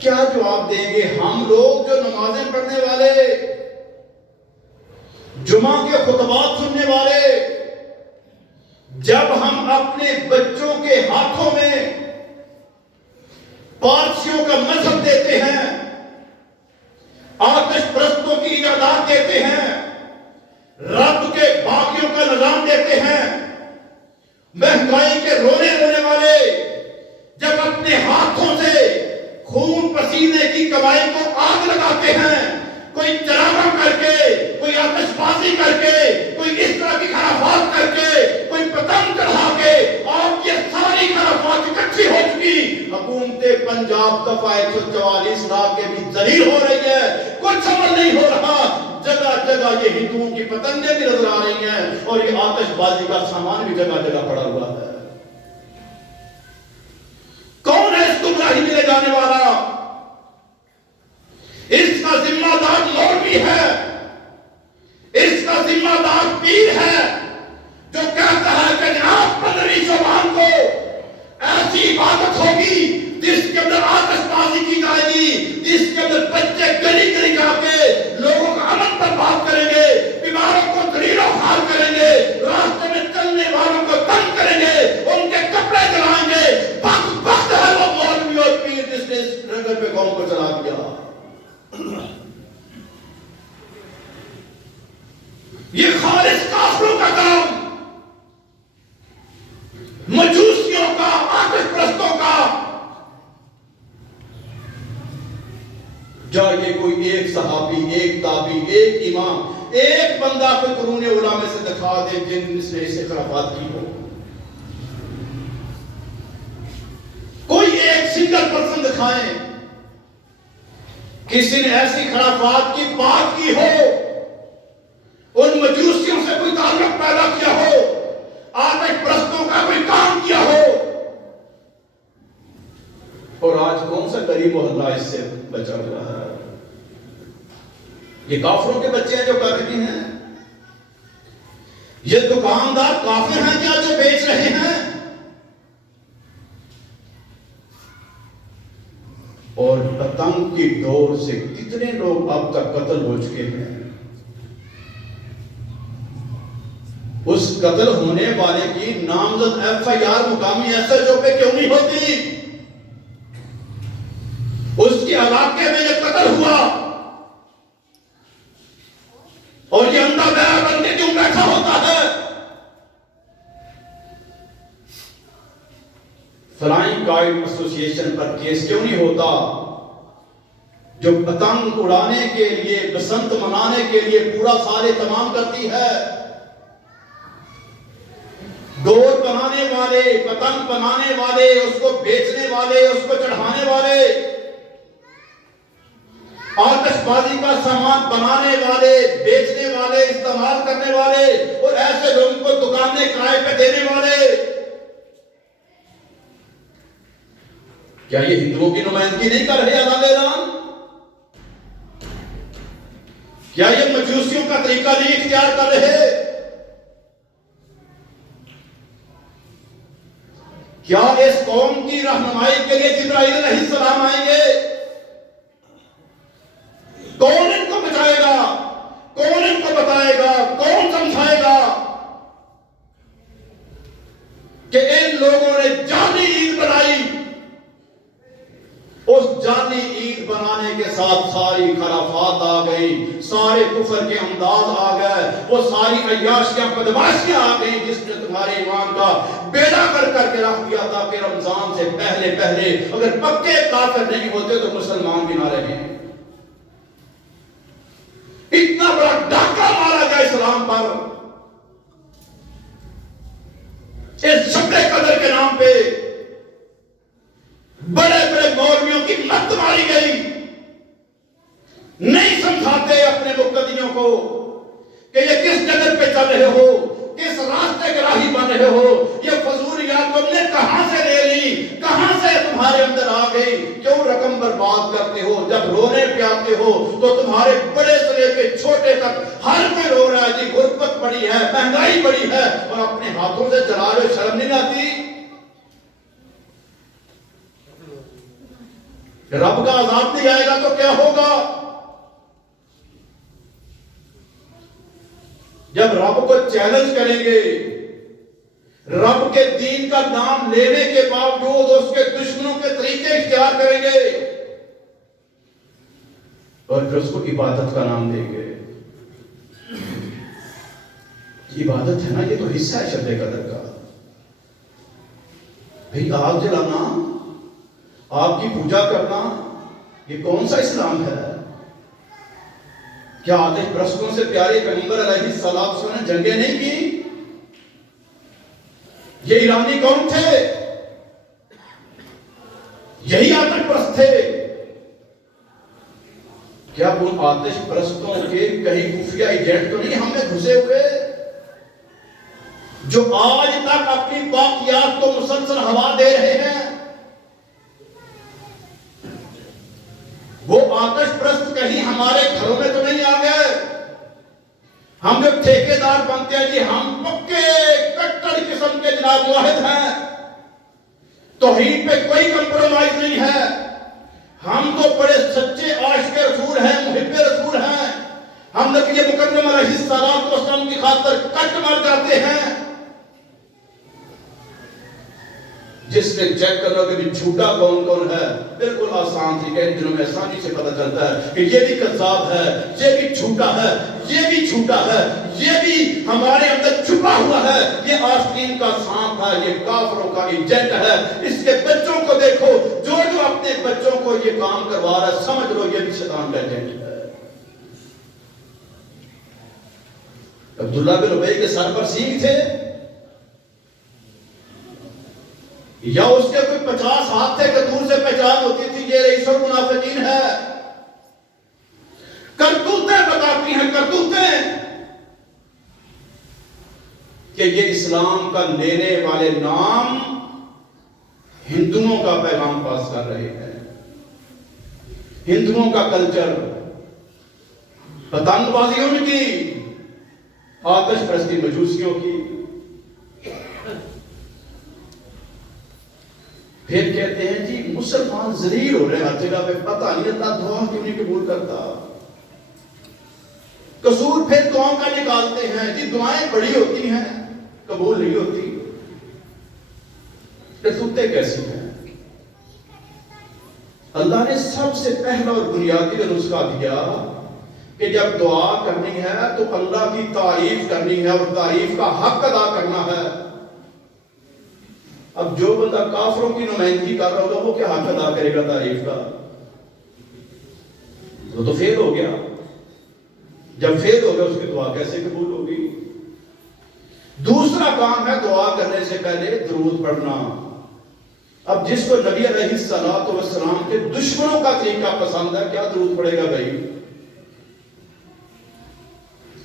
کیا جواب دیں گے ہم لوگ جو نمازیں پڑھنے والے، جمعہ کے خطبات سننے والے، جب ہم اپنے بچوں کے ہاتھوں میں پارسیوں کا مذہب دیتے ہیں، آتش پرستوں کی ایجادات دیتے ہیں، رب کے باغیوں کا نظام دیتے ہیں، مہنگائی کے رونے والے جب اپنے ہاتھوں سے خون پسینے کی کمائی کو آگ لگاتے ہیں، کوئی چراغاں کر کے، کوئی آتش بازی کر کے، کوئی اس طرح کی خرافات کر کے، کوئی پتنگ چڑھا کے، اور یہ ساری خرافات اکٹھی ہو چکی، حکومت پنجاب دفعہ 144 لاکھ کے بھی ذلیل ہو رہی ہے، کچھ عمل نہیں ہو رہا، جگہ جگہ یہ ہندوؤں کی پتنگیں بھی نظر آ رہی ہیں، اور یہ آتش بازی کا سامان بھی جگہ جگہ پڑا ہوا ہے۔ کون ہے اس گمراہی میں لے جانے والا؟ اس کا ذمہ دار مولوی ہے، اس کا ذمہ دار پیر ہے، جو کہتا ہے کہ جناب 15 شعبان کو ایسی عبادت ہوگی جس کے اندر آتش بازی کی جائے گی، جس کے اندر بچے گلی گلی جا کے لوگوں کا امن پر بات کریں گے، بیماروں کو ذلیل و خوار کریں گے، راستے میں چلنے والوں کو تنگ کریں گے، ان کے کپڑے جلائیں گے۔ بخت ہے وہ مولوی اور پیر جس نے اس رنگ پہ قوم کو چلا دیا۔ یہ خالص کافروں کا کام، مجوسیوں کا، آتش پرستوں کا۔ جائے کوئی ایک صحابی، ایک تابعی، ایک امام، ایک بندہ کوئی قرون اولیٰ میں سے دکھا دے جن سے اسے خرافات کی ہو، کوئی ایک سنگل پرسن دکھائیں کسی نے ایسی خرافات کی بات کی ہو، ان مجوسیوں سے کوئی تعلق پیدا کیا ہو، آتش پرستوں کا کوئی کام کیا ہو۔ اور آج کون سا غریب محلہ اس سے بچا ہوا ہے؟ یہ کافروں کے بچے ہیں جو کر رہے ہیں، یہ دکاندار کافر ہیں کیا جو بیچ رہے ہیں؟ اور پتنگ کی ڈور سے کتنے لوگ اب تک قتل ہو چکے ہیں؟ اس قتل ہونے والے کی نامزد FIR مقامی SHO پہ کیوں نہیں ہوتی؟ اس کے علاقے میں یہ قتل ہوا اور یہ اندھا بہرا بن کے کیوں بیٹھا ہوتا ہے؟ فلائنگ کائٹ ایسوسی ایشن پر کیس کیوں نہیں ہوتا؟ جو پتنگ اڑانے کے لیے، بسنت منانے کے لیے پورا سال اہتمام کرتی ہے، ڈور بنانے والے، پتنگ بنانے والے، اس کو بیچنے والے، اس کو چڑھانے والے، آتش بازی کا سامان بنانے والے، بیچنے والے، استعمال کرنے والے، اور ایسے لوگوں کو دکانیں کرائے پہ دینے والے، کیا یہ ہندوؤں کی نمائندگی نہیں کر رہے اعلان اعلان؟ کیا یہ مجوسیوں کا طریقہ نہیں اختیار کر رہے؟ کیا اس قوم کی رہنمائی کے لیے جبرائیل علیہ السلام آئیں گے؟ کون ان کو بچائے گا؟ کون ان کو بتائے گا؟ کون سمجھائے گا کہ ان لوگوں نے جعلی عید بنائی؟ اس جعلی عید بنانے کے ساتھ ساری خرافات آ گئی، سارے کفر کے انداز آ گئے، وہ ساری عیاشیاں بدماشیاں آ گئی جس نے تمہارے ایمان کا بیڑا کر کے رکھ دیا تھا کہ رمضان سے پہلے اگر پکے کافر نہیں ہوتے تو مسلمان بھی نہ رہے۔ اتنا بڑا ڈاکہ مارا گیا اسلام پر اس شب قدر کے نام پہ، بڑے بڑے مولویوں کی مت ماری گئی، نہیں سمجھاتے اپنے مقتدیوں کو کہ یہ کس جگہ پہ چل رہے ہو، کس راستے کے راہی بن رہے ہو، یہ فضولیات تم نے کہاں سے لے لی، کہاں سے تمہارے اندر آ گئی، کیوں رقم برباد کرتے ہو؟ جب رونے پہ آتے ہو تو تمہارے بڑے سے لے کے چھوٹے تک ہر کوئی رو رہا ہے، جی غربت بڑی ہے، مہنگائی بڑی ہے، اور اپنے ہاتھوں سے جلا رہے، شرم نہیں آتی؟ رب کا عذاب نہیں آئے گا تو کیا ہوگا؟ جب رب کو چیلنج کریں گے، رب کے دین کا نام لینے کے باوجود اس کے دشمنوں کے طریقے اختیار کریں گے اور پھر اس کو عبادت کا نام دیں گے. عبادت ہے نا، یہ تو حصہ ہے شب قدر کا. بھئی آگ جلانا، آپ کی پوجا کرنا، یہ کون سا اسلام ہے؟ کیا آتش پرستوں سے پیارے پیغمبر علیہ السلام نے جنگیں نہیں کی؟ یہ ایرانی کون تھے؟ یہی آتش پرست تھے. کیا ان آتش پرستوں کے کہیں خفیہ ایجنٹ تو نہیں ہم میں گھسے ہوئے، جو آج تک اپنی باقیات کو مسلسل ہوا دے رہے ہیں؟ وہ آتش پرست کہیں ہمارے گھروں میں تو نہیں آ گئے؟ ہم جب ٹھیکیدار بنتے ہیں جی ہم پکے کٹڑ قسم کے جناب واحد ہیں، توحید پہ کوئی کمپرومائز نہیں ہے، ہم تو بڑے سچے عاشق رسول ہیں، محب رسول ہیں، ہم نبی مکرم علیہ السلام کی خاطر کٹ مر جاتے ہیں. جس نے چیک کرنا کہ بھی جھوٹا کون کون ہے، بالکل آسان تھی کہ ان دنوں میں آسانی سے پتہ چلتا ہے کہ یہ بھی کذاب ہے، یہ بھی جھوٹا ہے، یہ بھی جھوٹا ہے، یہ بھی ہمارے اندر چھپا ہوا ہے، یہ آستین کا سانپ ہے، یہ کافروں کا ایجنٹ ہے. اس کے بچوں کو دیکھو، جو اپنے بچوں کو یہ کام کروا رہا ہے، سمجھ لو یہ بھی شیطان کا ایجنٹ ہے. عبداللہ بن ابی کے سر پر سینگ تھے یا اس کے کوئی 50 ہاتھ تھے کہ دور سے پہچان ہوتی تھی یہ رئیس المنافقین ہے؟ کرتوتیں بتاتی ہیں، کرتوتیں کہ یہ اسلام کا لینے والے نام ہندوؤں کا پیغام پاس کر رہے ہیں، ہندوؤں کا کلچر، پتنگ بازی ان کی، آتش پرستی مجوسیوں کی. پھر کہتے ہیں جی مسلمان ذلیل ہو رہے ہیں ہر جگہ پہ، پتہ نہیں اللہ دعا کیوں نہیں قبول کرتا. قصور پھر دعاؤں کا نکالتے ہیں جی دعائیں بڑی ہوتی ہیں قبول نہیں ہوتی. کرتوتیں کیسی ہیں؟ اللہ نے سب سے پہلا اور بنیادی نسخہ دیا کہ جب دعا کرنی ہے تو اللہ کی تعریف کرنی ہے اور تعریف کا حق ادا کرنا ہے. اب جو بندہ کافروں کی نمائندگی کر رہا ہوگا وہ کیا حق ادا کرے گا تعریف کا؟ وہ تو فیل ہو گیا. جب فیل ہو گیا اس کی دعا کیسے قبول ہوگی؟ دوسرا کام ہے دعا کرنے سے پہلے درود پڑھنا. اب جس کو نبی علیہ السلام کے دشمنوں کا طریقہ پسند ہے، کیا درود پڑھے گا بھائی؟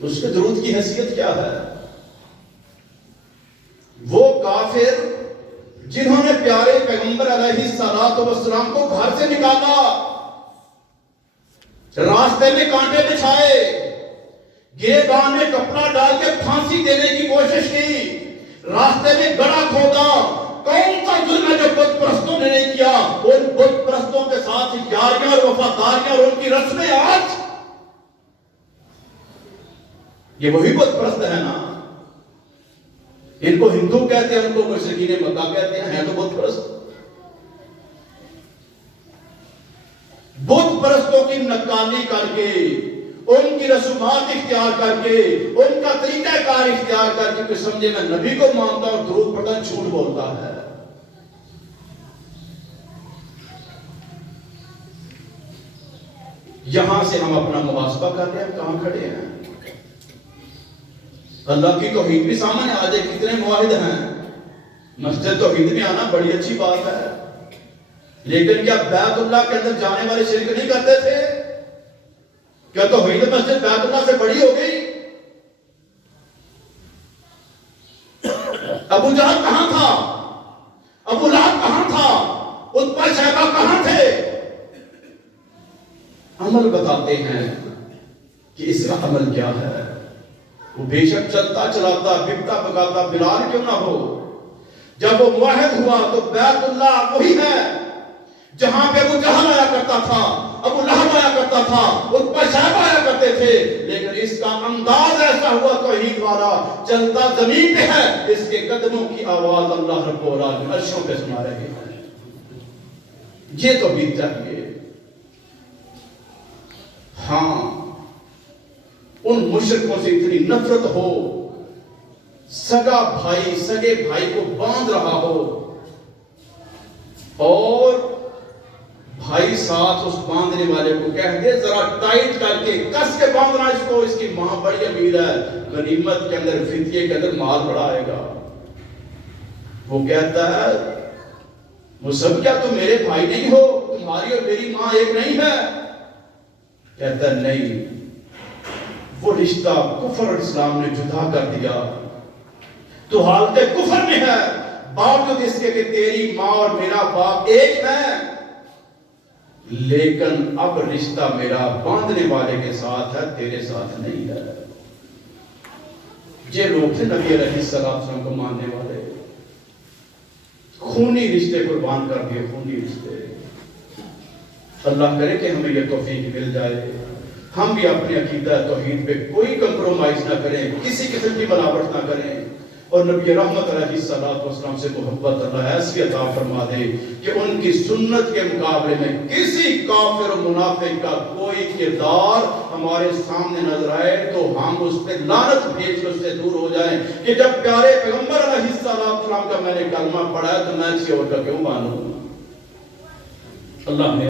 اس کے درود کی حیثیت کیا ہے؟ وہ کافر جنہوں نے پیارے پیغمبر علیہ السلام کو گھر سے نکالا، راستے میں کانٹے بچھائے، گریبان میں کپڑا ڈال کے پھانسی دینے کی کوشش کی، راستے میں گڑھا کھودا. کون سا ظلم ہے جو بت پرستوں نے نہیں کیا؟ ان بت پرستوں کے ساتھ یاریاں اور وفاداریاں اور ان کی رسمیں آج یہ وہی بت پرست ہے نا. ان کو ہندو کہتے ہیں، ان کو مشرکین مکہ کہتے ہیں تو بت پرست. بت پرستوں کی نقالی کر کے، ان کی رسومات اختیار کر کے، ان کا طریقہ کار اختیار کر کے کوئی سمجھے میں نبی کو مانتا اور درود پڑھتا جھوٹ بولتا ہے. یہاں سے ہم اپنا محاسبہ کرتے ہیں، کہاں کھڑے ہیں؟ اللہ کی توحید بھی سامنے آ جائے. کتنے معاہد ہیں؟ مسجد توحید میں آنا بڑی اچھی بات ہے، لیکن کیا بیت اللہ کے اندر جانے والے شرک نہیں کرتے تھے؟ کیا توحید مسجد بیت اللہ سے بڑی ہو گئی؟ ابو جہل کہاں تھا؟ ابو لہب کہاں تھا؟ عتبہ شیبہ کہاں تھے؟ عمل بتاتے ہیں کہ اس کا عمل کیا ہے. وہ بے شک چلتا چلاتا بکتا بکاتا بلال کیوں نہ ہو، جب وہ موحد ہوا تو بیت اللہ وہی ہے جہاں پہ ابو جہل آیا کرتا تھا، ابو لہب آیا کرتا تھا، عتبہ شیبہ آیا کرتے تھے، لیکن اس کا انداز ایسا ہوا توحید والا، چلتا زمین پہ ہے، اس کے قدموں کی آواز اللہ رب العالمین عرشوں پہ سنا رہے ہیں۔ یہ توحید چاہیے۔ ہاں، ان مشرکوں سے اتنی نفرت ہو، سگا بھائی سگے بھائی کو باندھ رہا ہو، اور بھائی ساتھ اس باندھنے والے کو کہہ دے ذرا ٹائٹ کر کے کس کے باندھنا اس کو، اس کی ماں بڑی امیر ہے، غنیمت کے اندر فدیے کے اندر مال بڑا آئے گا۔ وہ کہتا ہے وہ سب کیا تم میرے بھائی نہیں ہو، تمہاری اور میری ماں ایک نہیں ہے؟ کہتا ہے نہیں، وہ رشتہ کفر اور اسلام نے جدا کر دیا، تو حالت کفر میں ہے، باوجود اس کے کہ تیری ماں اور میرا باپ ایک ہے، لیکن اب رشتہ میرا باندھنے والے کے ساتھ ہے، تیرے ساتھ نہیں ہے۔ یہ لوگ تھے نبی علیہ السلام کو ماننے والے، خونی رشتے قربان کر دیے، خونی رشتے۔ اللہ کرے کہ ہمیں یہ توفیق مل جائے، ہم بھی اپنے عقیدہ توحید پہ کوئی کمپرومائز نہ کریں، کسی قسم کی ملاوٹ نہ کریں، اور نبی رحمت علیہ السلام سے محبت اللہ ایسی عطا فرما دے کہ ان کی سنت کے مقابلے میں کسی کافر و منافق کا کوئی کردار ہمارے سامنے نظر آئے تو ہم اس پہ لعنت بھیج کر اس سے دور ہو جائیں کہ جب پیارے پیغمبر علیہ السلام کا میں نے کلمہ پڑھا ہے تو میں کسی اور کا کیوں مانوں؟ اللہ نے